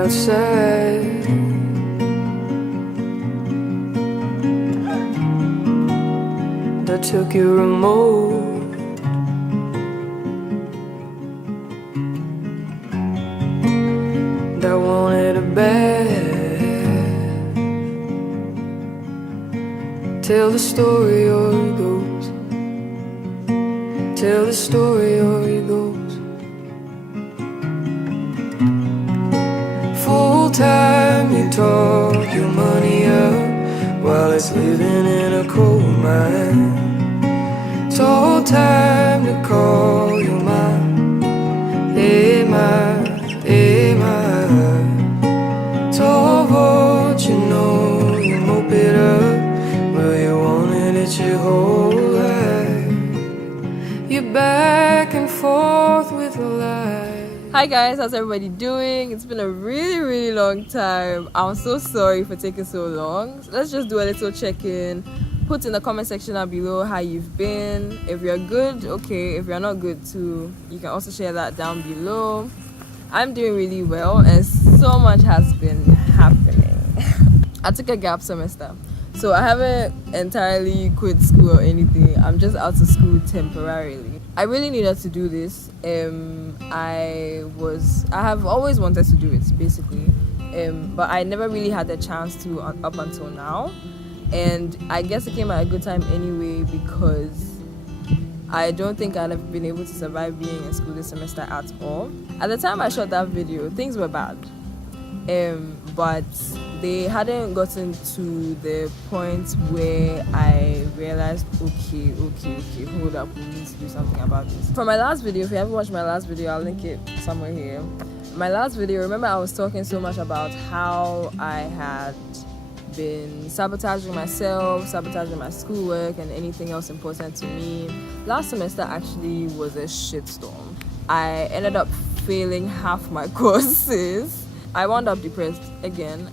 outside. That took your remote. That wanted a bed. Tell the story or it goes. Tell the story or it goes. Full time you talk your money up while it's living in a coal mine. It's all time to call you mine. Hey mine, hey mine. It's all what you know, you mope it up. Well, you wanted it your whole life. You're back and forth with a lie. Hi guys, how's everybody doing? It's been a really long time. I'm so sorry for taking so long. Let's just do a little check-in. Put in the comment section down below how you've been. If you're good, okay. If you're not good too, you can also share that down below. I'm doing really well and so much has been happening. I took a gap semester, so I haven't entirely quit school or anything. I'm just out of school temporarily. I really needed to do this. I have always wanted to do it basically, but I never really had the chance to up until now. And I guess it came at a good time anyway, because I don't think I'd have been able to survive being in school this semester at all. At the time I shot that video, things were bad, but they hadn't gotten to the point where I realized, okay, hold up, we need to do something about this. For my last video, if you haven't watched my last video, I'll link it somewhere here. My last video, remember I was talking so much about how I had been sabotaging myself, sabotaging my schoolwork and anything else important to me. Last semester actually was a shitstorm. I ended up failing half my courses. I wound up depressed again.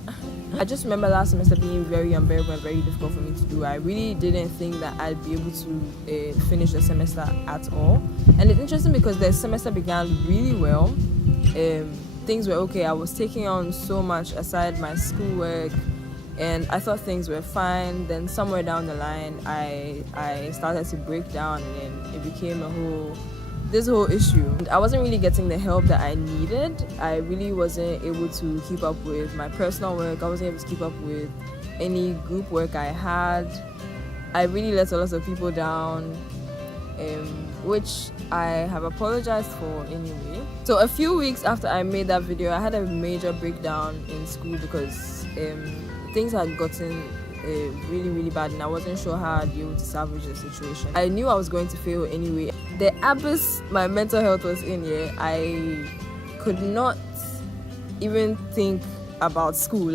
I just remember last semester being very unbearable and very difficult for me to do. I really didn't think that I'd be able to finish the semester at all. And it's interesting because the semester began really well. Things were okay. I was taking on so much aside my schoolwork, and I thought things were fine. Then somewhere down the line, I started to break down, and it became this whole issue. And I wasn't really getting the help that I needed. I really wasn't able to keep up with my personal work. I wasn't able to keep up with any group work I had. I really let a lot of people down, which I have apologized for anyway. So a few weeks after I made that video, I had a major breakdown in school because things had gotten really bad, and I wasn't sure how I'd be able to salvage the situation. I knew I was going to fail anyway. The abyss my mental health was in, I could not even think about school.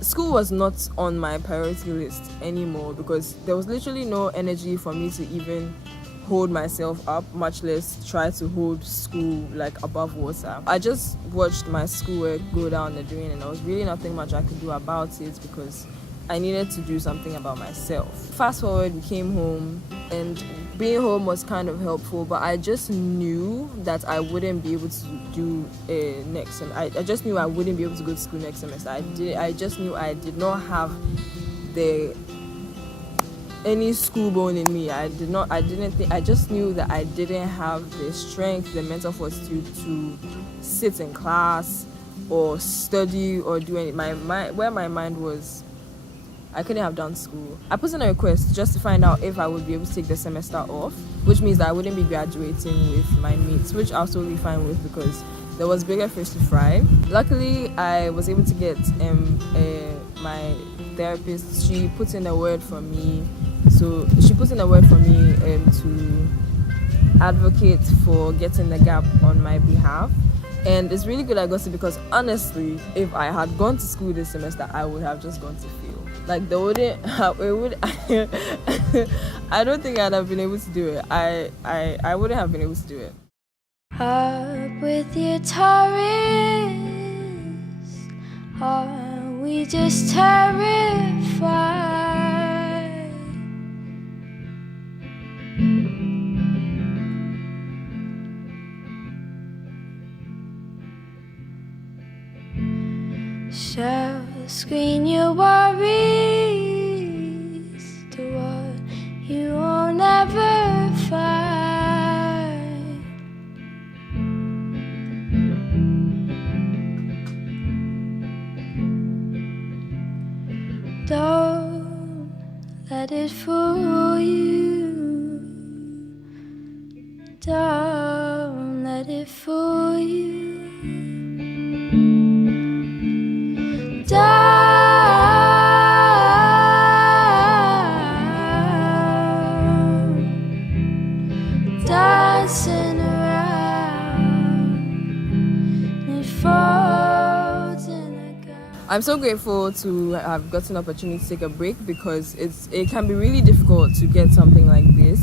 School was not on my priority list anymore, because there was literally no energy for me to even hold myself up, much less try to hold school above water. I just watched my schoolwork go down the drain, and there was really nothing much I could do about it because I needed to do something about myself. Fast forward, we came home, and being home was kind of helpful, but I just knew that I wouldn't be able to do next semester. I just knew I wouldn't be able to go to school next semester. I just knew I did not have any school bone in me. I just knew that I didn't have the strength, the mental fortitude to sit in class or study or do any. Where my mind was, I couldn't have done school. I put in a request just to find out if I would be able to take the semester off, which means that I wouldn't be graduating with my mates, which I was totally fine with because there was bigger fish to fry. Luckily, I was able to get my therapist. She put in a word for me. So she put in a word for me to advocate for getting the gap on my behalf. And it's really good I got it, because honestly, if I had gone to school this semester, I would have just gone to fail. I don't think I'd have been able to do it. I wouldn't have been able to do it. Up with your Taurus, are we just terrified? shall screen your worries. The one you will never find. Don't let it fool you. Don't let it fool you. Dancing around, it folds in a gown. I'm so grateful to have gotten an opportunity to take a break, because it can be really difficult to get something like this,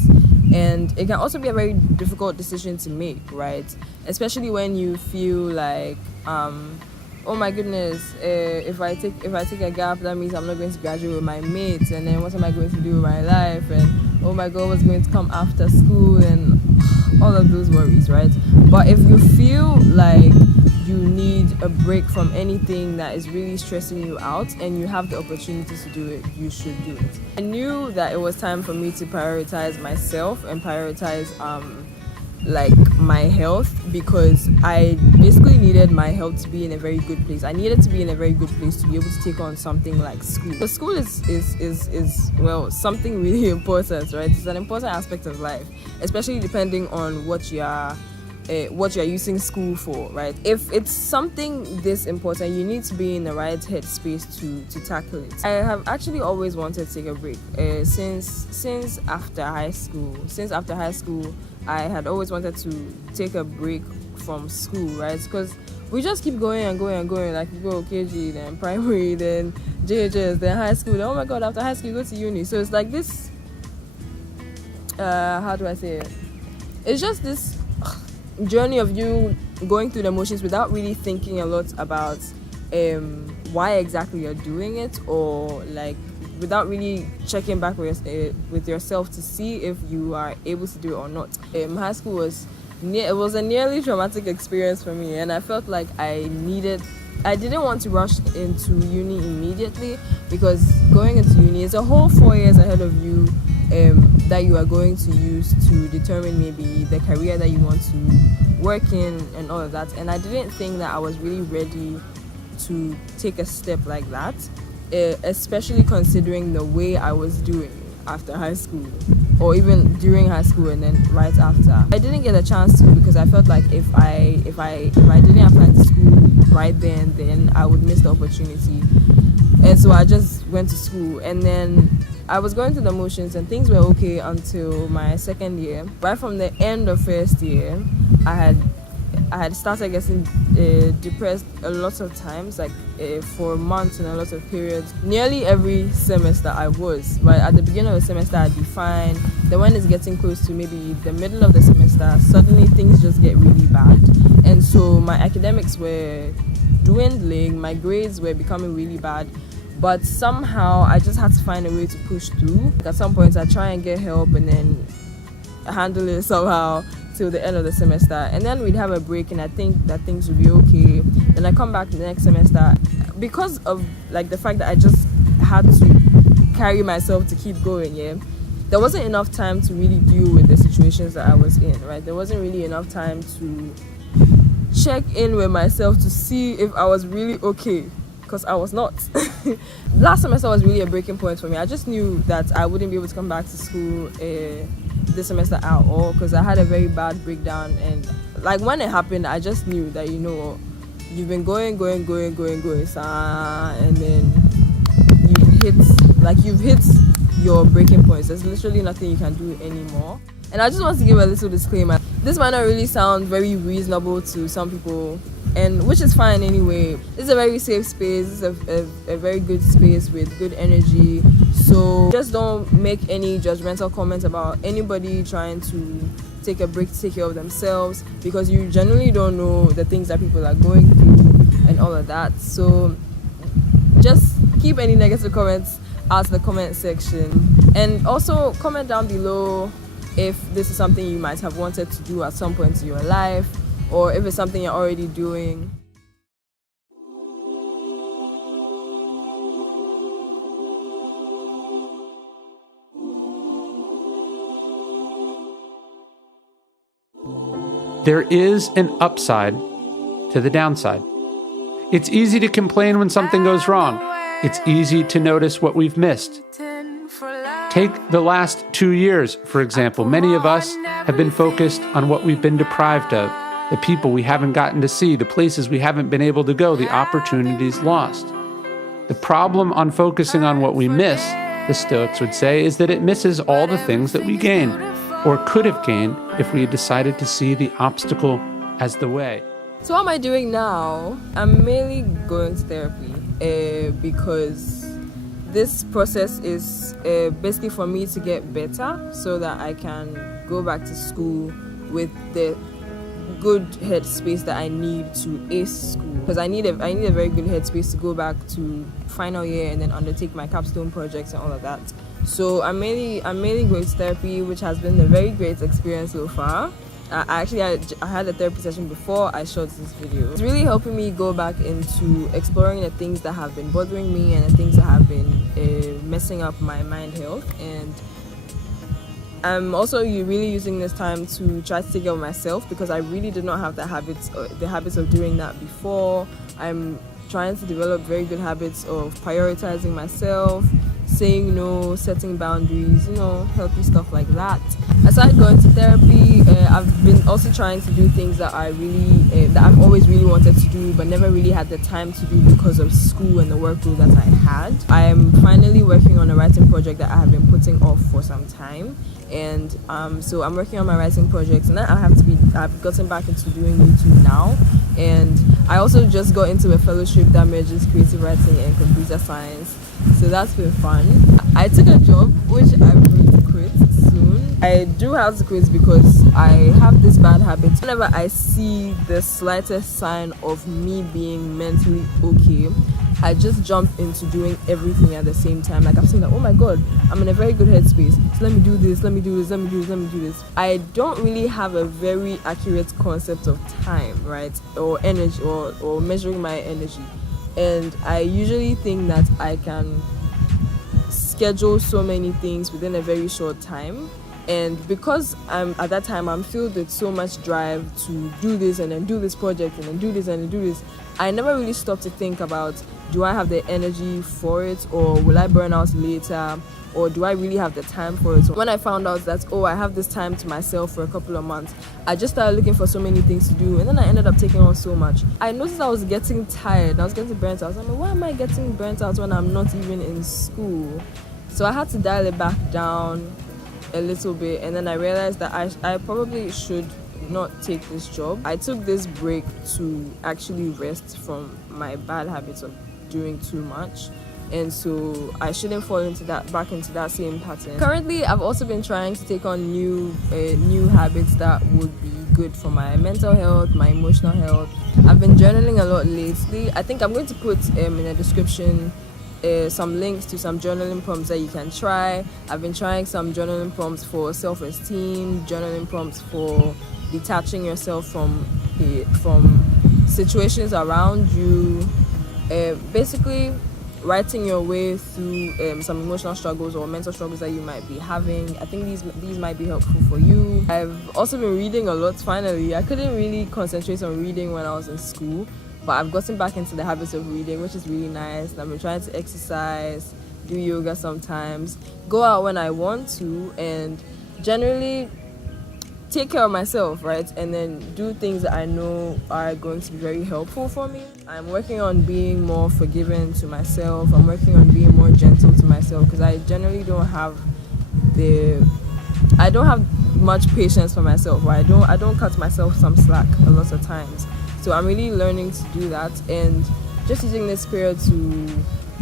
and it can also be a very difficult decision to make, right? Especially when you feel like oh my goodness, if I take a gap, that means I'm not going to graduate with my mates, and then what am I going to do with my life, and oh my god, what's going to come after school, and all of those worries, right? But if you feel like you need a break from anything that is really stressing you out and you have the opportunity to do it, you should do it. I knew that it was time for me to prioritize myself and prioritize like my health, because I basically needed my health to be in a very good place. I needed to be in a very good place to be able to take on something like school. Because school is well, something really important, right? It's an important aspect of life, especially depending on what you're using school for, right? If it's something this important, you need to be in the right headspace to tackle it. I have actually always wanted to take a break since after high school. I had always wanted to take a break from school, right? Because we just keep going and going and going. Like, you go KG, then primary, then JHS, then high school. Then, oh my god, after high school you go to uni. So it's like this how do I say it? It's just this journey of you going through the motions without really thinking a lot about why exactly you're doing it, or like without really checking back with yourself to see if you are able to do it or not. High school was a nearly traumatic experience for me, and I felt like I didn't want to rush into uni immediately, because going into uni is a whole 4 years ahead of you that you are going to use to determine maybe the career that you want to work in and all of that. And I didn't think that I was really ready to take a step like that, especially considering the way I was doing after high school, or even during high school and then right after. I didn't get a chance to, because I felt like if I didn't apply to school right then I would miss the opportunity. And so I just went to school, and then I was going through the motions and things were okay until my second year. Right from the end of first year, I had started getting depressed a lot of times, like for months and a lot of periods. Nearly every semester I was, right? At the beginning of the semester I'd be fine. Then when it's getting close to maybe the middle of the semester, suddenly things just get really bad. And so my academics were dwindling, my grades were becoming really bad. But somehow I just had to find a way to push through. At some point I try and get help and then handle it somehow till the end of the semester, and then we'd have a break, and I think that things would be okay. Then I come back the next semester, because of like the fact that I just had to carry myself to keep going. There wasn't enough time to really deal with the situations that I was in, right? There wasn't really enough time to check in with myself to see if I was really okay, because I was not. Last semester was really a breaking point for me. I just knew that I wouldn't be able to come back to school this semester at all, because I had a very bad breakdown. And like when it happened, I just knew that, you know, you've been going, and then you've hit your breaking points. There's literally nothing you can do anymore. And I just want to give a little disclaimer. This might not really sound very reasonable to some people, and which is fine anyway. It's a very safe space. It's a very good space with good energy. So just don't make any judgmental comments about anybody trying to take a break to take care of themselves, because you genuinely don't know the things that people are going through and all of that. So just keep any negative comments out the comment section, and also comment down below if this is something you might have wanted to do at some point in your life, or if it's something you're already doing. there is an upside to the downside. It's easy to complain when something goes wrong. It's easy to notice what we've missed. Take the last 2 years, for example. Many of us have been focused on what we've been deprived of, the people we haven't gotten to see, the places we haven't been able to go, the opportunities lost. The problem on focusing on what we miss, the Stoics would say, is that it misses all the things that we gain, or could have gained if we had decided to see the obstacle as the way. So what am I doing now? I'm mainly going to therapy because this process is basically for me to get better so that I can go back to school with the good headspace that I need to ace school. Because I need a very good headspace to go back to final year and then undertake my capstone projects and all of that. So I'm mainly going to therapy, which has been a very great experience so far. I had a therapy session before I shot this video. It's really helping me go back into exploring the things that have been bothering me and the things that have been messing up my mind health. And I'm also really using this time to try to take care of myself because I really did not have the habits of doing that before. I'm trying to develop very good habits of prioritizing myself, saying no, setting boundaries, healthy stuff like that. Aside going to therapy, I've been also trying to do things that that I've always really wanted to do but never really had the time to do because of school and the workload that I had. I am finally working on a writing project that I have been putting off for some time. And so I'm working on my writing project, and I've gotten back into doing YouTube now. And I also just got into a fellowship that merges creative writing and computer science, so that's been fun. I took a job which I'm going to quit soon. I do have to quit because I have this bad habit. Whenever I see the slightest sign of me being mentally okay, I just jump into doing everything at the same time. Like I'm saying that, oh my god, I'm in a very good headspace, so let me do this, let me do this, let me do this, let me do this. I don't really have a very accurate concept of time, right? Or energy, or measuring my energy. And I usually think that I can schedule so many things within a very short time. And because at that time I'm filled with so much drive to do this and then do this project and then do this and then do this, I never really stop to think about, do I have the energy for it, or will I burn out later, or do I really have the time for it? So when I found out that, I have this time to myself for a couple of months, I just started looking for so many things to do, and then I ended up taking on so much. I noticed I was getting tired, I was getting burnt out. I was like, why am I getting burnt out when I'm not even in school? So I had to dial it back down a little bit, and then I realized that I probably should not take this job. I took this break to actually rest from my bad habits of doing too much, and so I shouldn't fall back into that same pattern. Currently, I've also been trying to take on new habits that would be good for my mental health, my emotional health. I've been journaling a lot lately. I think I'm going to put in the description some links to some journaling prompts that you can try. I've been trying some journaling prompts for self-esteem, journaling prompts for detaching yourself from situations around you, basically writing your way through some emotional struggles or mental struggles that you might be having. I think these might be helpful for you. I've also been reading a lot. Finally, I couldn't really concentrate on reading when I was in school, but I've gotten back into the habits of reading, which is really nice. And I've been trying to exercise, do yoga sometimes, go out when I want to, and generally take care of myself, right? And then do things that I know are going to be very helpful for me. I'm working on being more forgiving to myself. I'm working on being more gentle to myself because I generally don't have much patience for myself, right? I don't cut myself some slack a lot of times. So I'm really learning to do that, and just using this period to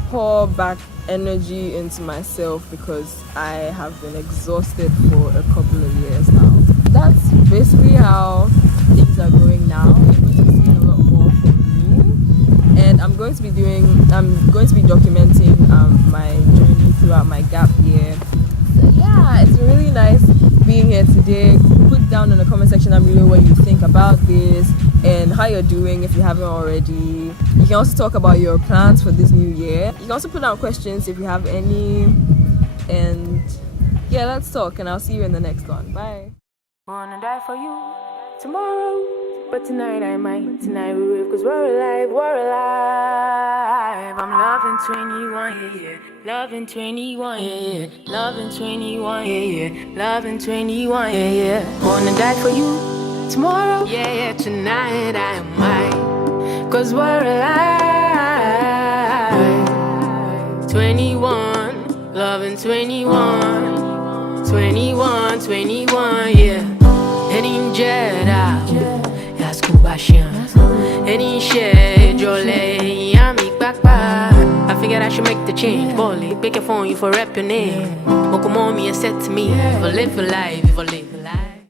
pour back energy into myself because I have been exhausted for a couple of years now. That's basically how things are going now. You're going to be seeing a lot more from me, and I'm going to be documenting my journey throughout my gap year. So yeah, it's really nice being here today. Put down in the comment section below what you think about this and how you're doing if you haven't already. You can also talk about your plans for this new year. You can also put down questions if you have any. And yeah, let's talk, and I'll see you in the next one. Bye. Wanna die for you, tomorrow. But tonight I might, tonight we rave, cause we're alive, we're alive. I'm loving 21, yeah, yeah. Loving 21, yeah, yeah. Loving 21, yeah, yeah. Loving 21, yeah, yeah. Wanna die for you tomorrow, yeah, yeah. Tonight I might, cause we're alive. 21, loving 21, 21, 21, yeah. Heading Jeddah. Any shade, Jolly, I'm back. I figured I should make the change. Bolly, pick a phone, you for rep your name. Mokomomi and said to me, if I live for life, if I live.